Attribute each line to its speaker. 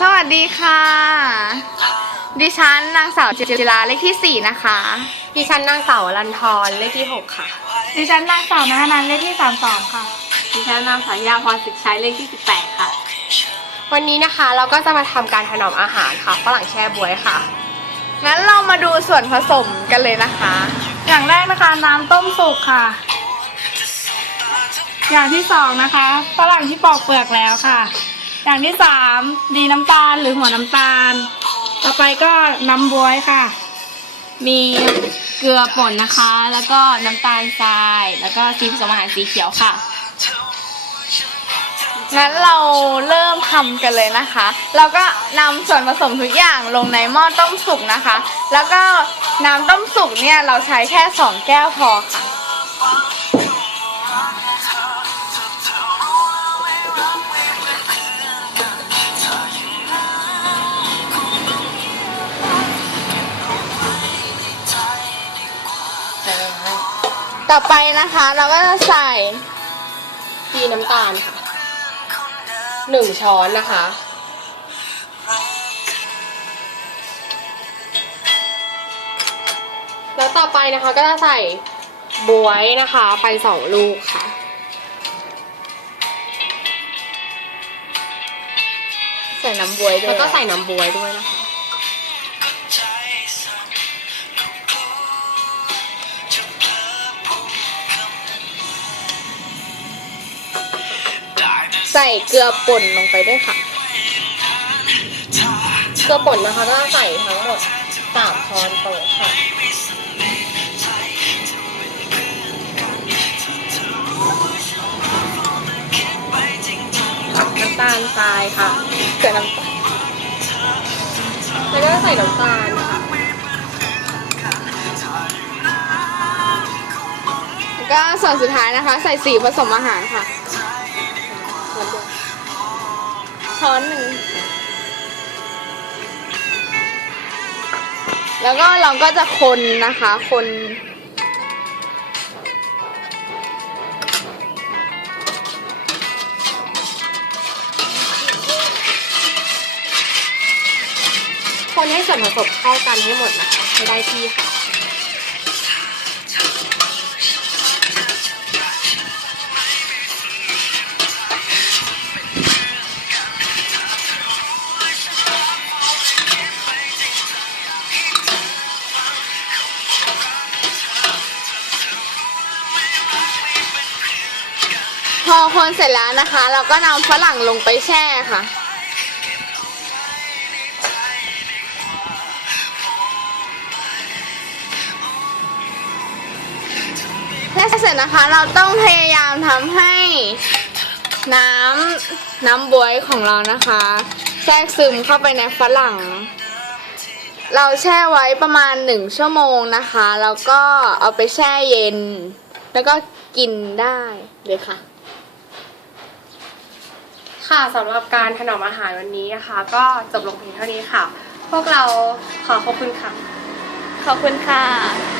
Speaker 1: สวัสดีค่ะ ดิฉันนางสาวจิจิราเลขที่ 4 นะคะ
Speaker 2: ดิฉันนางสาวรันทรเลขที่ 6 ค่ะ
Speaker 1: ดิฉันนางสาวนัทนันเลขที่ 32 ค่ะ
Speaker 2: ดิฉันนางสาวยาพรศึกชัยเลขที่ 18 ค่ะ วันนี้นะคะเราก็จะมาทำการถนอมอาหารค่ะฝรั่งแช่บวยค่ะ
Speaker 1: งั้นเรามาดูส่วนผสมกันเลยนะคะ อย่างแรกนะคะน้ำต้มสุกค่ะ อย่างที่สองนะคะฝรั่งที่ปอกเปลือกแล้วค่ะ อย่างที่สามดีน้ำตาลหรือหัวน้ำตาล ต่อไปก็น้ำบวยค่ะ
Speaker 2: มีเกลือป่นนะคะ แล้วก็น้ำตาลทราย แล้วก็ซีผสมอาหารสีเขียวค่ะ
Speaker 1: งั้นเราเริ่มทำกันเลยนะคะ เราก็นำส่วนผสมทุกอย่างลงในหม้อต้มสุกนะคะ แล้วก็น้ำต้มสุกเนี่ยเราใช้แค่2แก้วพอค่ะ ต่อไปนะคะเราก็จะใส่
Speaker 2: ดีน้ำตาลค่ะหนึ่งช้อนนะคะ แล้วต่อไปนะคะก็จะใส่บวยนะคะไปสองลูกค่ะ
Speaker 1: ใส่น้ำบวยด้วย
Speaker 2: แล้วก็ใส่น้ำบวยด้วยนะคะ
Speaker 1: ส่เกลือป่นลงไปด้วยค่ะ
Speaker 2: เกลือป่นนะคะก็ใส่ทั้งหมดสามช้อนโต๊ะค่ะน้ำตาลทรายค่ะ
Speaker 1: เกลือน้ำตาล
Speaker 2: แล้วก็ใส่น้ำตาลค่ะ
Speaker 1: แล้วก็ส่วนสุดท้ายนะคะ ใส่สีผสมอาหารค่ะ ช้อนหนึ่ง แล้วก็เราก็จะคนนะคะ คน
Speaker 2: คนให้ส่วนผสมเข้ากันให้หมดนะคะให้ได้ที่ค่ะ
Speaker 1: อคนเสร็จแล้วนะคะ เราก็นำฝรั่งลงไปแช่ค่ะ และเสร็จนะคะเราต้องพยายามทำให้น้ำน้ำบวยของเรานะคะ แทรกซึมเข้าไปในฝรั่ง เราแช่ไว้ประมาณหนึ่งชั่วโมงนะคะ แล้วก็เอาไปแช่เย็น แล้วก็กินได้เลยค่ะ
Speaker 2: ค่ะสำหรับการถนอมอาหารวันนี้นะคะ ก็จบลงเพียงเท่านี้ค่ะ พวกเราขอขอบคุณค่ะ
Speaker 1: ขอบคุณค่ะ